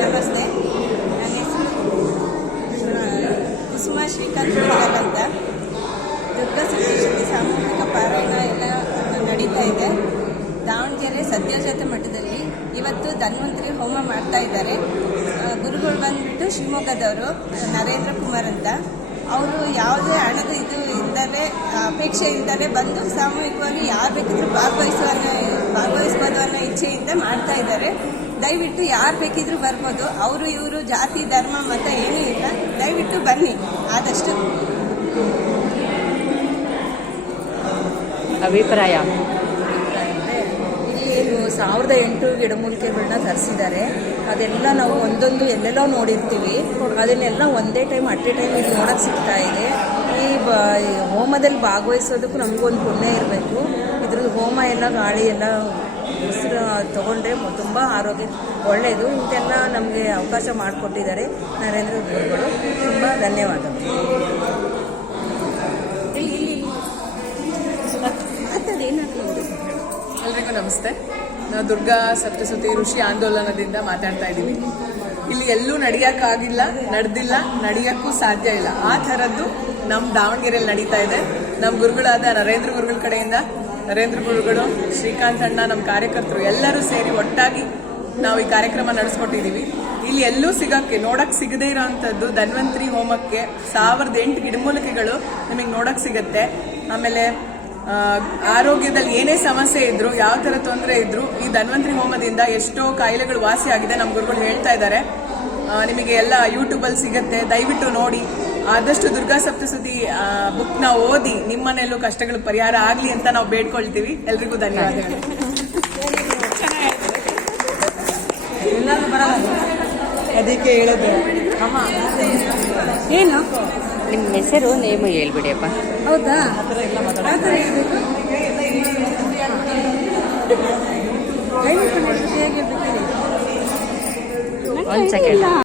ನಮಸ್ತೆ, ನನ್ನ ಹೆಸರು ಕುಸುಮಾ ಶ್ರೀಕಾಂತ್ ಅಂತ. ದುರ್ಗಾ ಸಪ್ತಶತಿ ಸಾಮೂಹಿಕ ಪಾರಾಯಣ ಎಲ್ಲ ನಡೀತಾ ಇದೆ. ದಾವಣಗೆರೆ ಸದ್ಯೋಜಾತ ಮಠದಲ್ಲಿ ಇವತ್ತು ಧನ್ವಂತರಿ ಹೋಮ ಮಾಡ್ತಾ ಇದ್ದಾರೆ. ಗುರುಗಳು ಬಂದ್ಬಿಟ್ಟು ಶಿವಮೊಗ್ಗದವರು ನರೇಂದ್ರ ಕುಮಾರ್ ಅಂತ. ಅವರು ಯಾವುದೇ ಹಣದ ಇದು ಇಲ್ಲದೆ ಅಪೇಕ್ಷೆ ಇಲ್ಲದೆ ಬಂದು ಸಾಮೂಹಿಕವಾಗಿ ಯಾರು ಬೇಕಿದ್ರೂ ಭಾಗವಹಿಸ್ಬೋದು ಅನ್ನೋ ಇಚ್ಛೆಯಿಂದ ಮಾಡ್ತಾ ಇದ್ದಾರೆ. ದಯವಿಟ್ಟು ಯಾರು ಬೇಕಿದ್ರೂ ಬರ್ಬೋದು. ಅವರು ಇವರು ಜಾತಿ ಧರ್ಮ ಮತ ಏನೂ ಇಲ್ಲ. ದಯವಿಟ್ಟು ಬನ್ನಿ ಆದಷ್ಟು. ಅಭಿಪ್ರಾಯ ಇಲ್ಲಿ 1008 ಗಿಡಮೂಲಿಕೆಗಳನ್ನ ತರಿಸಿದ್ದಾರೆ. ಅದೆಲ್ಲ ನಾವು ಒಂದೊಂದು ಎಲ್ಲೆಲ್ಲೋ ನೋಡಿರ್ತೀವಿ. ಅದನ್ನೆಲ್ಲ ಒಂದೇ ಟೈಮ್ ಅಟ್ ಎ ಟೈಮ್ ಇಲ್ಲಿ ನೋಡೋಕ್ಕೆ ಸಿಗ್ತಾ ಇದೆ. ಈ ಹೋಮದಲ್ಲಿ ಭಾಗವಹಿಸೋದಕ್ಕೂ ನಮಗೊಂದು ಪುಣ್ಯ ಇರಬೇಕು. ಇದ್ರದ್ದು ಹೋಮ ಎಲ್ಲ ಗಾಳಿ ಎಲ್ಲ ಉಸಿರು ತೊಗೊಂಡ್ರೆ ತುಂಬ ಆರೋಗ್ಯ ಒಳ್ಳೆಯದು. ಇಂತೆಲ್ಲ ನಮಗೆ ಅವಕಾಶ ಮಾಡಿಕೊಟ್ಟಿದ್ದಾರೆ ನರೇಂದ್ರ ಗುರುಗಳು. ತುಂಬ ಧನ್ಯವಾದಗಳು. ಎಲ್ರಿಗೂ ನಮಸ್ತೆ. ನಾವು ದುರ್ಗಾ ಸಪ್ತಶತಿ ಋಷಿ ಆಂದೋಲನದಿಂದ ಮಾತಾಡ್ತಾ ಇದ್ದೀವಿ. ಇಲ್ಲಿ ಎಲ್ಲೂ ನಡೆಯೋಕ್ಕಾಗಿಲ್ಲ, ನಡೆದಿಲ್ಲ, ನಡೆಯೋಕ್ಕೂ ಸಾಧ್ಯ ಇಲ್ಲ. ಆ ಥರದ್ದು ನಮ್ಮ ದಾವಣಗೆರೆಯಲ್ಲಿ ನಡೀತಾ ಇದೆ. ನಮ್ಮ ಗುರುಗಳಾದ ನರೇಂದ್ರ ಗುರುಗಳ ಕಡೆಯಿಂದ ನರೇಂದ್ರ ಗುರುಗಳು, ಶ್ರೀಕಾಂತ್ ಅಣ್ಣ, ನಮ್ಮ ಕಾರ್ಯಕರ್ತರು ಎಲ್ಲರೂ ಸೇರಿ ಒಟ್ಟಾಗಿ ನಾವು ಈ ಕಾರ್ಯಕ್ರಮ ನಡೆಸ್ಕೊಟ್ಟಿದ್ದೀವಿ. ಇಲ್ಲಿ ಎಲ್ಲೂ ನೋಡಕ್ಕೆ ಸಿಗದೇ ಇರೋವಂಥದ್ದು ಧನ್ವಂತರಿ ಹೋಮಕ್ಕೆ 1008 ಗಿಡಮೂಲಿಕೆಗಳು ನಿಮಗೆ ನೋಡಕ್ಕೆ ಸಿಗುತ್ತೆ. ಆಮೇಲೆ ಆರೋಗ್ಯದಲ್ಲಿ ಏನೇ ಸಮಸ್ಯೆ ಇದ್ರು, ಯಾವ ಥರ ತೊಂದರೆ ಇದ್ರು, ಈ ಧನ್ವಂತರಿ ಹೋಮದಿಂದ ಎಷ್ಟೋ ಕಾಯಿಲೆಗಳು ವಾಸಿ ಆಗಿದೆ. ನಮ್ಮ ಗುರುಗಳು ಹೇಳ್ತಾ ಇದ್ದಾರೆ. ನಿಮಗೆ ಎಲ್ಲ ಯೂಟ್ಯೂಬಲ್ಲಿ ಸಿಗುತ್ತೆ, ದಯವಿಟ್ಟು ನೋಡಿ. ಆದಷ್ಟು ದುರ್ಗಾ ಸಪ್ತಶತಿ ಬುಕ್ನ ಓದಿ ನಿಮ್ಮನೆಯಲ್ಲೂ ಕಷ್ಟಗಳು ಪರಿಹಾರ ಆಗಲಿ ಅಂತ ನಾವು ಬೇಡ್ಕೊಳ್ತೀವಿ. ಎಲ್ರಿಗೂ ಧನ್ಯವಾದಗಳು. ಅದಕ್ಕೆ ಹೇಳೋದು ಏನು ನಿಮ್ಮ ಹೆಸರು ನೇಮ ಹೇಳ್ಬಿಡಿ ಅಪ್ಪ. ಹೌದಾ? ಒಂದು ಸೆಕೆಂಡ್.